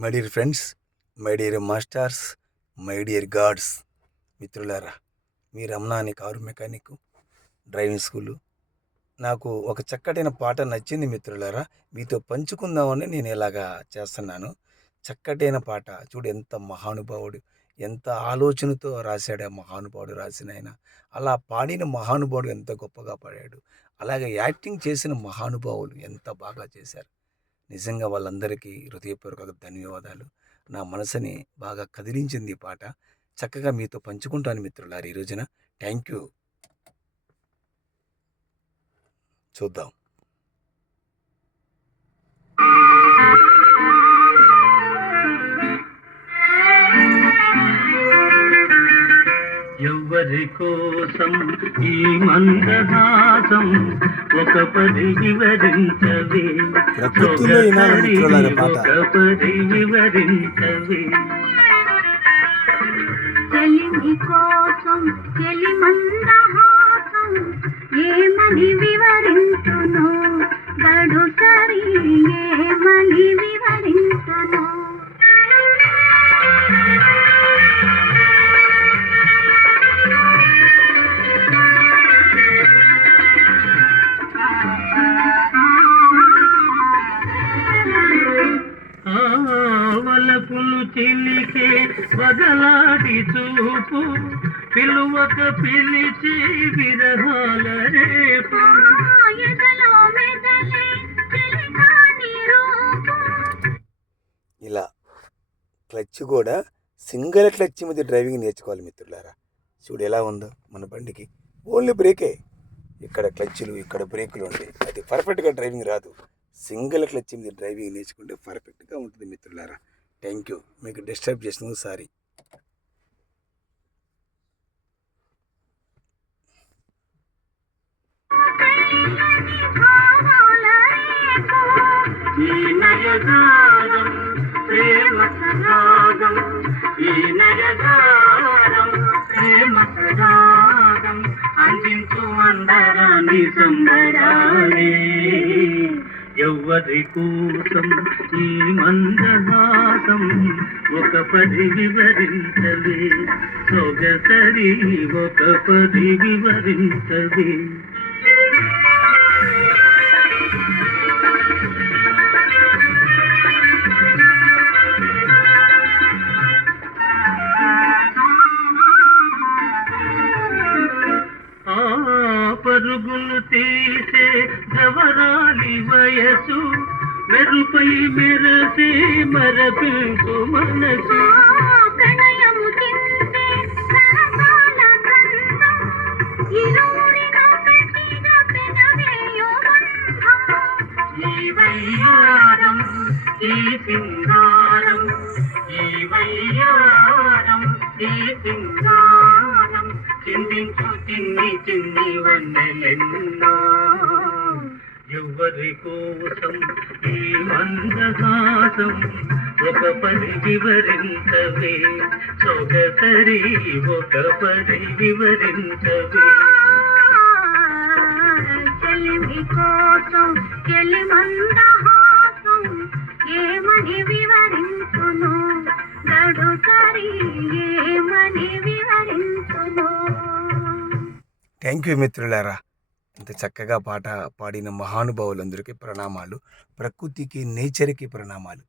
My dear friends, my dear masters, my dear God's, మిత్రులారా, మీ రమణ అని car mechanic, driving school. నాకు ఒక చక్కటైన పాట నచ్చింది మిత్రులారా, మీతో పంచుకుందామని నేను ఇలాగా చేస్తున్నాను. చక్కటైన పాట చూడు, ఎంత మహానుభావుడు, ఎంత ఆలోచనతో రాశాడు ఆ మహానుభావుడు. రాసిన ఆయన అలా పాడిన మహానుభావుడు ఎంత గొప్పగా పాడాడు. అలాగే యాక్టింగ్ చేసిన మహానుభావులు ఎంత బాగా చేశారు. నిజంగా వాళ్ళందరికీ హృదయపూర్వక ధన్యవాదాలు. నా మనసుని బాగా కదిలించింది ఈ పాట. చక్కగా మీతో పంచుకుంటాను మిత్రులారా ఈ రోజున. Thank you. చూద్దాం. ఎవరి కోసం ఈ మందహాసం ఒక పది వివరించవే, ఒక పది వివరించవే. చెలిమి కోసం చెలి మందహాసం ఏమని వివరించును, గడు సరి ఏమని వివరించును. వలపులు చిలికే బగలాడి చూపు, పిలువక పిలిచి విరహాల రేపు. ఇలా క్లచ్ కూడా సింగిల్ క్లచ్ మీద డ్రైవింగ్ నేర్చుకోవాలి మిత్రులారా. చూడు ఎలా ఉందో మన బండికి. ఓన్లీ బ్రేకే, ఇక్కడ క్లచ్లు ఇక్కడ బ్రేకులు ఉంటాయి. అది పర్ఫెక్ట్గా డ్రైవింగ్ రాదు. సింగిల్ క్లచ్ మీద డ్రైవింగ్ నేర్చుకుంటే పర్ఫెక్ట్గా ఉంటుంది మిత్రులారా. Thank you. మీకు డిస్టర్బ్ చేసినందుకు సారీ. అందించు అందరాన్ని సంబరాలే. ఎవరి కోసం ఈ మందహాసం ఒక పది వివరించవే, సొగసరి ఒక పది వివరించవే. పరుగులు తీసే జవరాలి వయసు, మెరుపై మెరసే మరపించు మనసు. ఈ వయ్యారం ఈ సింగారం, ఈ వయ్యారం ఈ సింగారం, చిందించు చిన్ని చిన్ని వన్నెలెన్నో. ఎవరి కోసం ఈ మందహాసం ఒక పది వివరించవే, సొగసరి ఒక పది వివరించవే. చెలిమి కోసం చెలి మందహాసం ఏమని వివరించును, గడు సరి ఏమని వివరించును. థ్యాంక్ యూ మిత్రులారా. ఇంత చక్కగా పాట పాడిన మహానుభావులందరికీ ప్రణామాలు. ప్రకృతికి, నేచర్కి ప్రణామాలు.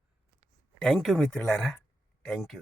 థ్యాంక్ యూ మిత్రులారా. Thank you.